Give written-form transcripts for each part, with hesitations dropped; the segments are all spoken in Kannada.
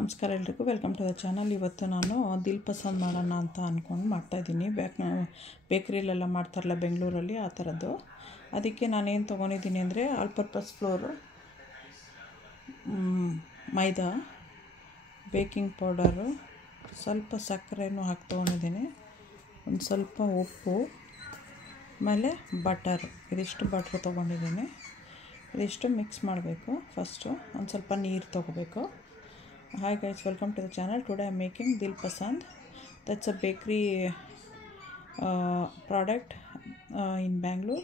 ನಮಸ್ಕಾರ ಎಲ್ರಿಗೂ ವೆಲ್ಕಮ್ ಟು ದ ಚಾನಲ್. ಇವತ್ತು ನಾನು ದಿಲ್ ಪಸಂದ್ ಮಾಡೋಣ ಅಂತ ಅಂದ್ಕೊಂಡು ಮಾಡ್ತಾಯಿದ್ದೀನಿ. ಬೇಕ್ರಿಲೆಲ್ಲ ಮಾಡ್ತಾರಲ್ಲ ಬೆಂಗಳೂರಲ್ಲಿ, ಆ ಥರದ್ದು. ಅದಕ್ಕೆ ನಾನೇನು ತೊಗೊಂಡಿದ್ದೀನಿ ಅಂದರೆ ಆಲ್ ಪರ್ಪಸ್ ಫ್ಲೋರು, ಮೈದಾ, ಬೇಕಿಂಗ್ ಪೌಡರು, ಸ್ವಲ್ಪ ಸಕ್ಕರೆನೂ ಹಾಕಿ ತೊಗೊಂಡಿದ್ದೀನಿ, ಒಂದು ಸ್ವಲ್ಪ ಉಪ್ಪು, ಆಮೇಲೆ ಬಟರ್. ಇದಿಷ್ಟು ಬಟ್ರ್ ತೊಗೊಂಡಿದ್ದೀನಿ. ಇದಿಷ್ಟು ಮಿಕ್ಸ್ ಮಾಡಬೇಕು. ಫಸ್ಟು ಒಂದು ಸ್ವಲ್ಪ ನೀರು ತೊಗೋಬೇಕು. Hi guys, welcome to the channel. Today I am making Dil Pasand. That's a bakery product in Bangalore.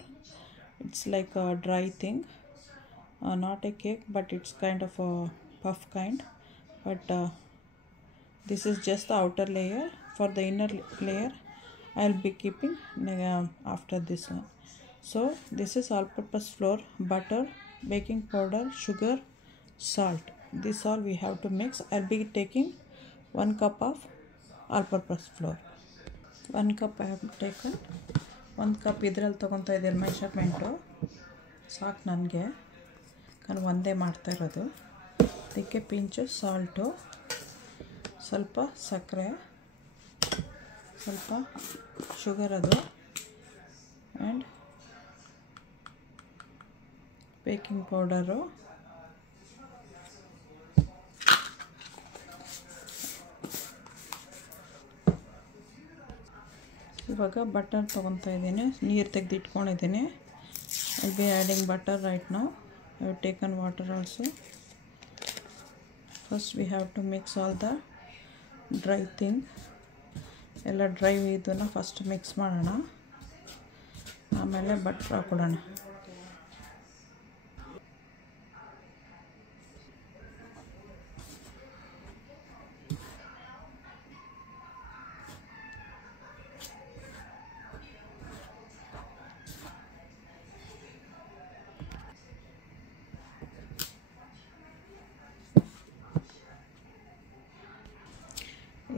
It's like a dry thing, not a cake, but it's kind of a puff kind. But this is just the outer layer. For the inner layer I'll be keeping after this one. So this is all-purpose flour, butter, baking powder, sugar, salt. This all we have to mix. I'll be taking 1 cup of all-purpose flour. 1 cup I have taken. 1 cup ಇದರಲ್ಲಿ ತೊಗೊತಾ ಇದ್ದೀನಿ ಮೆಷರ್ಮೆಂಟು. ಸಾಕು ನನಗೆ, ನಾನು ಒಂದೇ ಮಾಡ್ತಾ ಇರೋದು. ಅದಕ್ಕೆ ಪಿಂಚು ಸಾಲ್ಟು, ಸ್ವಲ್ಪ ಸಕ್ಕರೆ, ಸ್ವಲ್ಪ ಶುಗರ್, ಅದು ಆ್ಯಂಡ್ ಬೇಕಿಂಗ್ ಪೌಡರು, ಇವಾಗ ಬಟರ್ ತೊಗೊತಾ ಇದ್ದೀನಿ. ನೀರು ತೆಗೆದು ಇಟ್ಕೊಂಡಿದ್ದೀನಿ. I'll be adding butter right now. I have taken water also. First we have to mix all the dry thing. ಎಲ್ಲ ಡ್ರೈ ಇದನ್ನು ಫಸ್ಟ್ ಮಿಕ್ಸ್ ಮಾಡೋಣ, ಆಮೇಲೆ ಬಟರ್ ಹಾಕ್ಕೊಡೋಣ.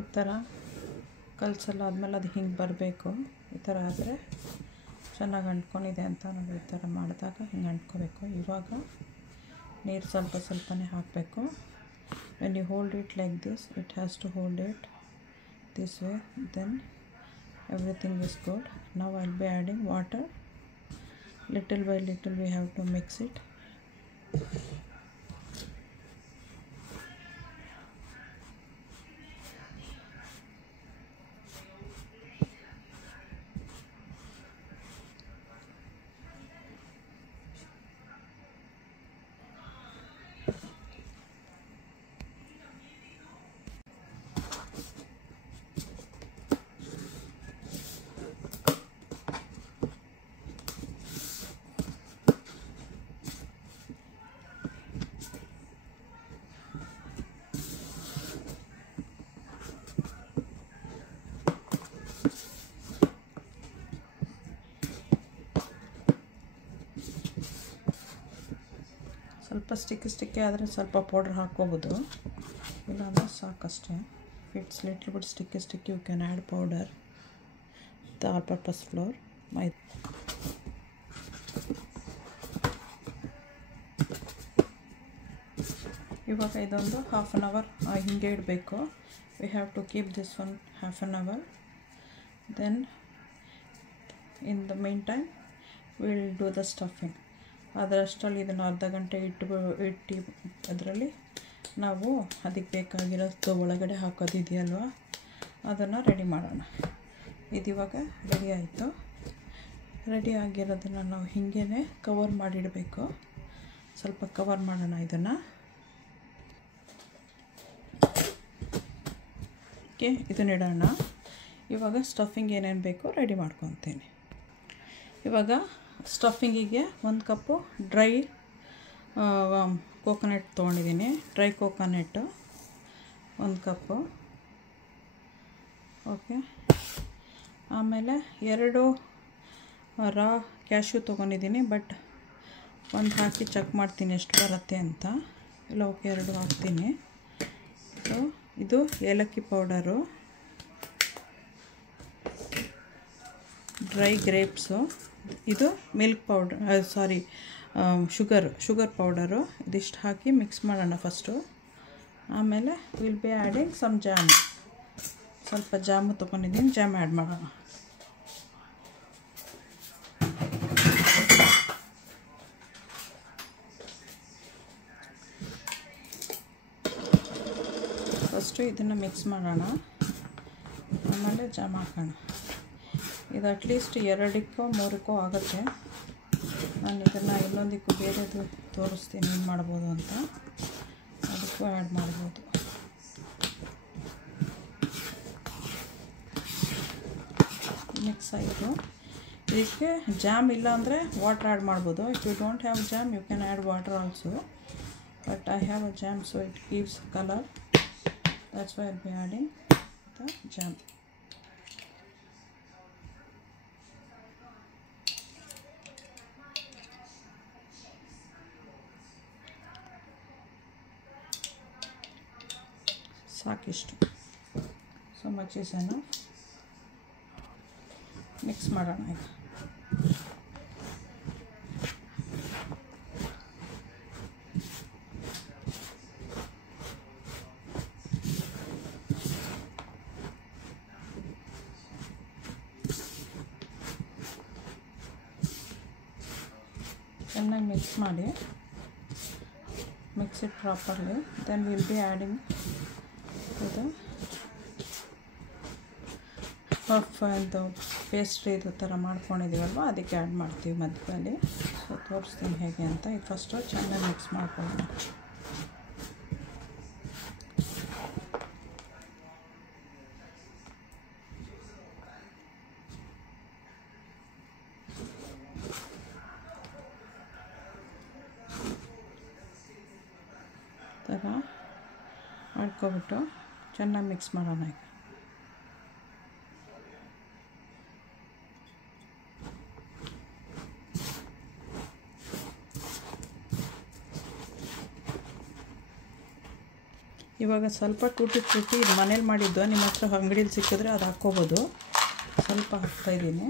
ಈ ಥರ ಕಲಸಲ್ಲ ಆದಮೇಲೆ ಅದು ಹಿಂಗೆ ಬರಬೇಕು. ಈ ಥರ ಆದರೆ ಚೆನ್ನಾಗಿ ಅಂಟ್ಕೊಂಡಿದೆ ಅಂತ ನಾವು ಈ ಥರ ಮಾಡಿದಾಗ ಹಿಂಗೆ ಅಂಟ್ಕೋಬೇಕು. ಇವಾಗ ನೀರು ಸ್ವಲ್ಪ ಸ್ವಲ್ಪನೇ ಹಾಕಬೇಕು. When you hold it like this, it has to hold it this way, then everything is good. Now I will be adding water. Little by little we have to mix it. ಸ್ವಲ್ಪ ಸ್ಟಿಕ್ಕಿ ಆದರೆ ಸ್ವಲ್ಪ ಪೌಡ್ರ್ ಹಾಕ್ಕೋಬೋದು, ಇಲ್ಲಾಂದರೆ ಸಾಕಷ್ಟೇ. It's little bit sticky you can add powder, the all purpose flour, maida. ಇವಾಗ ಇದೊಂದು ಹಾಫ್ ಆನ್ ಅವರ್ ಹಿಂಗೆ ಇಡಬೇಕು. We have to keep this one half an hour. Then in the mean time will do the stuffing. ಅದರಷ್ಟರಲ್ಲಿ ಇದನ್ನು ಅರ್ಧ ಗಂಟೆ ಇಟ್ಟು ಅದರಲ್ಲಿ ನಾವು ಅದಕ್ಕೆ ಬೇಕಾಗಿರೋದು ಒಳಗಡೆ ಹಾಕೋದಿದೆಯಲ್ವ, ಅದನ್ನು ರೆಡಿ ಮಾಡೋಣ. ಇದಿವಾಗ ರೆಡಿ ಆಯಿತು. ರೆಡಿ ಆಗಿರೋದನ್ನು ನಾವು ಹೀಗೇ ಕವರ್ ಮಾಡಿಡಬೇಕು. ಸ್ವಲ್ಪ ಕವರ್ ಮಾಡೋಣ ಇದನ್ನು. ಓಕೆ, ಇದನ್ನಿಡೋಣ. ಇವಾಗ ಸ್ಟಫಿಂಗ್ ಏನೇನು ಬೇಕೋ ರೆಡಿ ಮಾಡ್ಕೊತೀನಿ. ಇವಾಗ ಸ್ಟಫಿಂಗಿಗೆ 1 ಕಪ್ಪು ಡ್ರೈ ಕೋಕೋನಟ್ ತೊಗೊಂಡಿದ್ದೀನಿ. ಡ್ರೈ ಕೋಕೋನಟ್ಟು 1 ಕಪ್ಪು. ಓಕೆ, ಆಮೇಲೆ 2 ರಾ ಕ್ಯಾಶ್ಯೂ ತೊಗೊಂಡಿದ್ದೀನಿ. ಬಟ್ ಒಂದು ಹಾಕಿ ಚೆಕ್ ಮಾಡ್ತೀನಿ ಎಷ್ಟು ಬರುತ್ತೆ ಅಂತ. ಇಲ್ಲ, ಓಕೆ, 2 ಹಾಕ್ತೀನಿ. ಸೊ ಇದು ಏಲಕ್ಕಿ ಪೌಡರು, ಡ್ರೈ ಗ್ರೇಪ್ಸು, ಇದು ಮಿಲ್ಕ್ ಪೌಡರ್, ಶುಗರ್ ಪೌಡರು. ಇದಿಷ್ಟು ಹಾಕಿ ಮಿಕ್ಸ್ ಮಾಡೋಣ ಫಸ್ಟು. ಆಮೇಲೆ will be adding some jam. ಸ್ವಲ್ಪ ಜಾಮು ತೊಗೊಂಡಿದ್ದೀನಿ, ಜಾಮ್ ಆ್ಯಡ್ ಮಾಡೋಣ. ಫಸ್ಟು ಇದನ್ನು ಮಿಕ್ಸ್ ಮಾಡೋಣ, ಆಮೇಲೆ ಜಾಮ್ ಹಾಕೋಣ. ಇದು ಅಟ್ಲೀಸ್ಟ್ 2ಕ್ಕೋ 3ಕ್ಕೋ ಆಗುತ್ತೆ. ನಾನು ಇದನ್ನು ಇನ್ನೊಂದಕ್ಕೂ ಬೇರೆದು ತೋರಿಸ್ತೀನಿ ಏನು ಮಾಡ್ಬೋದು ಅಂತ. ಅದಕ್ಕೂ ಆ್ಯಡ್ ಮಾಡ್ಬೋದು. ಮಿಕ್ಸ್ ಆಯಿತು. ಇದಕ್ಕೆ ಜಾಮ್ ಇಲ್ಲ ಅಂದರೆ ವಾಟರ್ ಆ್ಯಡ್ ಮಾಡ್ಬೋದು. If you don't have jam you can add water also, but I have a jam so it gives colour. That's why I'll be adding the jam. ಸಾಕಿಷ್ಟು. So much is enough. Mix ಮಾಡೋಣ ಈಗ. ಚೆನ್ನಾಗಿ ಮಿಕ್ಸ್ ಮಾಡಿ, mix it properly. Then will be adding ಇದು ಪಫ್ ಅಂತ ಪೇಸ್ಟ್ರಿ ಇದು ಥರ ಮಾಡ್ಕೊಂಡಿದ್ದೀವಲ್ವ, ಅದಕ್ಕೆ ಆ್ಯಡ್ ಮಾಡ್ತೀವಿ ಮಧ್ಯದಲ್ಲಿ. ಸೊ ತೋರಿಸ್ತೀನಿ ಹೇಗೆ ಅಂತ. ಇದು ಫಸ್ಟು ಚೆನ್ನಾಗಿ ಮಿಕ್ಸ್ ಮಾಡ್ಕೊಳ್ಳೋಣ. ಥರ ಮಾಡ್ಕೊಬಿಟ್ಟು ಚೆನ್ನಾಗಿ ಮಿಕ್ಸ್ ಮಾಡೋಣ. ಇವಾಗ ಸ್ವಲ್ಪ ಟೂಟಿ ಇದು ಮನೇಲಿ ಮಾಡಿದ್ದು, ನಿಮ್ಮ ಹತ್ರ ಅಂಗಡೀಲಿ ಸಿಕ್ಕಿದ್ರೆ ಅದು ಹಾಕ್ಕೋಬೋದು. ಸ್ವಲ್ಪ ಹಾಕ್ತಾಯಿದ್ದೀನಿ.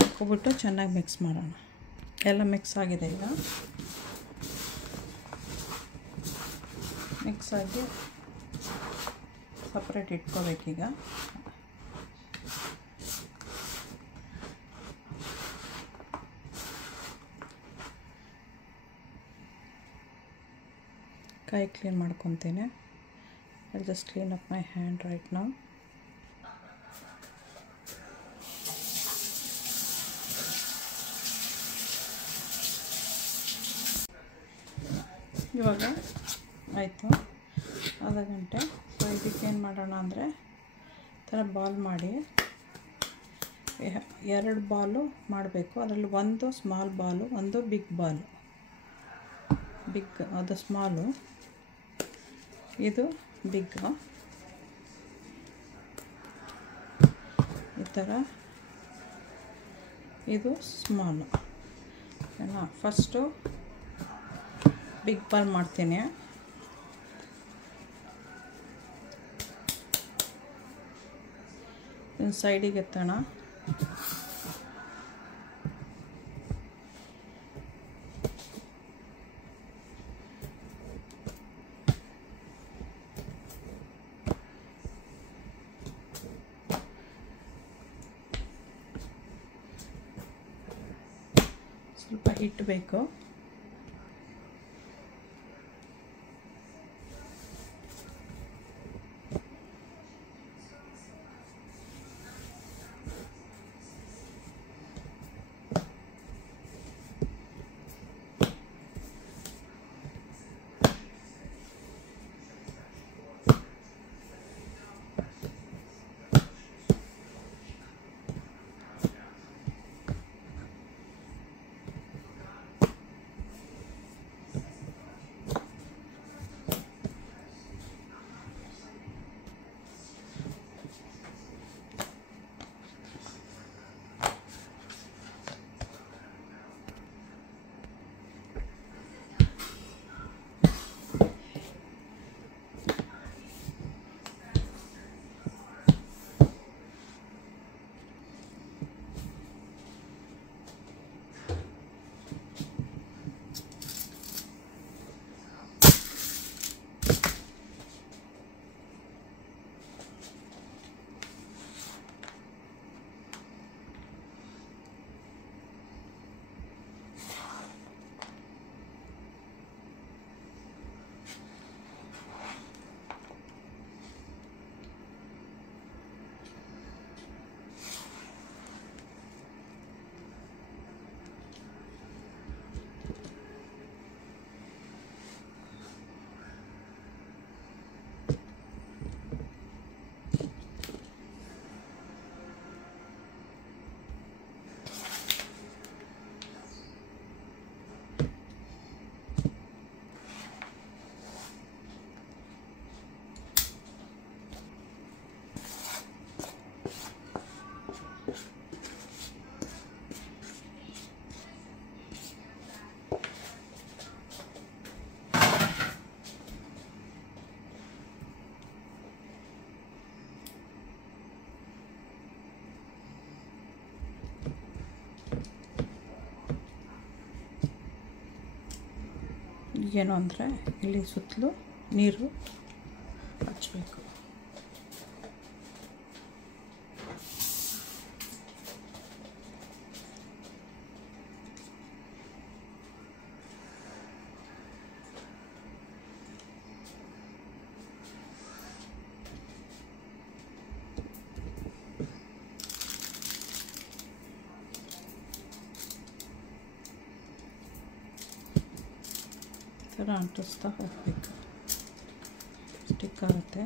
ಹಾಕ್ಕೊಬಿಟ್ಟು ಚೆನ್ನಾಗಿ ಮಿಕ್ಸ್ ಮಾಡೋಣ. ಎಲ್ಲ ಮಿಕ್ಸ್ ಆಗಿದೆ. ಈಗ ಮಿಕ್ಸ್ ಆಗಿ ಸಪ್ರೇಟ್ ಇಟ್ಕೋಬೇಕೀಗ. ಕೈ ಕ್ಲೀನ್ ಮಾಡ್ಕೊತೀನಿ. I just clean up my hand right now. ಇವಾಗ ಆಯಿತು ಅರ್ಧ ಗಂಟೆ. ಸೊ ಇದಕ್ಕೇನು ಮಾಡೋಣ ಅಂದರೆ, ಥರ ಬಾಲ್ ಮಾಡಿ 2 ಬಾಲು ಮಾಡಬೇಕು. ಅದರಲ್ಲಿ ಒಂದು ಸ್ಮಾಲ್ ಬಾಲು, ಒಂದು ಬಿಗ್ ಬಾಲು. ಬಿಗ್ ಅದು ಸ್ಮಾಲು, ಇದು ಬಿಗ್. ಈ ಥರ ಇದು ಸ್ಮಾಲು. ಫಸ್ಟು ಬಿಗ್ ಬಾಲ್ ಮಾಡ್ತೀನಿ. ಸೈಡಿಗೆ ಎತ್ತೋಣ. ಸ್ವಲ್ಪ ಹಿಟ್ಟು ಬೇಕು. ಈಗೇನು ಅಂದರೆ ಇಲ್ಲಿ ಸುತ್ತಲೂ ನೀರು ಹಚ್ಚಬೇಕು. ಥರ ಅಂಟಿಸ್ತಾ ಹೋಗಬೇಕು, ಸ್ಟಿಕ್ ಆಗುತ್ತೆ.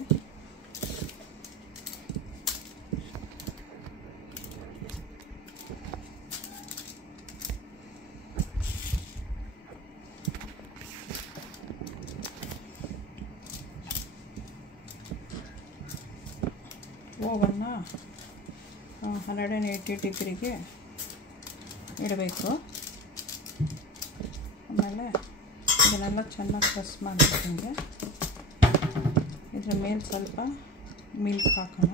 ಓವನ್ನ 180 ಡಿಗ್ರಿಗೆ ಇಡಬೇಕು. ಆಮೇಲೆ ಇದನ್ನೆಲ್ಲ ಚೆನ್ನಾಗಿ ಪ್ರೆಸ್ ಮಾಡಬೇಕು. ಹಿಂಗೆ ಇದ್ರ ಮೇಲೆ ಸ್ವಲ್ಪ ಮಿಲ್ಕ್ ಹಾಕೋಣ.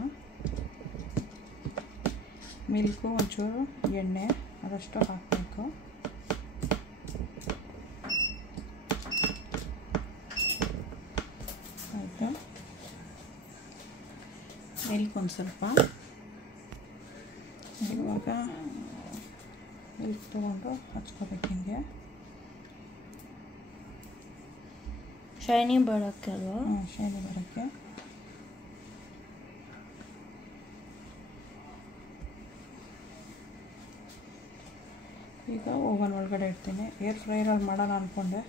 ಮಿಲ್ಕು ಒಂಚೂರು ಎಣ್ಣೆ ಅದಷ್ಟು ಹಾಕಬೇಕು. ಆಯಿತು, ಮಿಲ್ಕ್ ಒಂದು ಸ್ವಲ್ಪ. ಇವಾಗ ಮಿಲ್ಕ್ ತೊಗೊಂಡು ಹಚ್ಕೋಬೇಕು ಹಿಂಗೆ. ಶೈನಿ ಬರೋಕ್ಕೆ ಅಲ್ವಾ? ಶೈನಿ ಬರೋಕ್ಕೆ. ಈಗ ಓವನ್ ಒಳಗಡೆ ಇಡ್ತೀನಿ. ಏರ್ ಫ್ರೈರಲ್ಲಿ ಮಾಡೋಣ ಅಂದ್ಕೊಂಡೆ,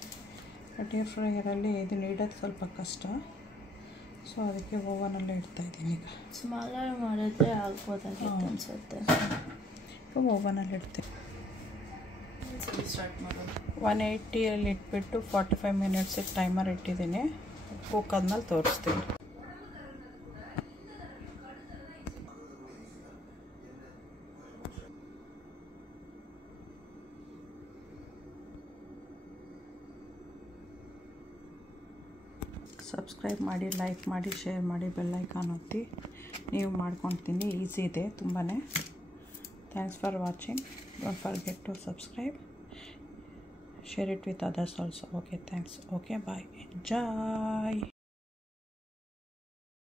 ಬಟ್ ಏರ್ ಫ್ರೈಯರಲ್ಲಿ ಇದನ್ನು ಇಡೋದು ಸ್ವಲ್ಪ ಕಷ್ಟ. ಸೊ ಅದಕ್ಕೆ ಓವನಲ್ಲೇ ಇಡ್ತಾಯಿದ್ದೀನಿ. ಈಗ ಸ್ಮಾಲರ್ ಮಾಡಿದ್ರೆ ಆಗ್ಬೋದಾಗಿತ್ತು ಅನಿಸುತ್ತೆ. ಈಗ ಓವನಲ್ಲಿ ಇಡ್ತೀನಿ. ಸ್ಟಾರ್ಟ್ ಮಾಡೋದು. 180 ಇಟ್ಬಿಟ್ಟು 45 ಮಿನಿಟ್ಸಿಗೆ ಟೈಮರ್ ಇಟ್ಟಿದ್ದೀನಿ. ಕುಕ್ ಆದ್ಮೇಲೆ ತೋರಿಸ್ತೀನಿ. ಸಬ್ಸ್ಕ್ರೈಬ್ ಮಾಡಿ, ಲೈಕ್ ಮಾಡಿ, ಶೇರ್ ಮಾಡಿ, ಬೆಲ್ ಐಕಾನ್ ಒತ್ತಿ. ನೀವು ಮಾಡ್ಕೊಳ್ತೀನಿ, ಈಸಿ ಇದೆ ತುಂಬಾ. Thanks for watching. Don't forget to subscribe. Share it with others also. Okay, thanks. Okay, bye. Enjoy.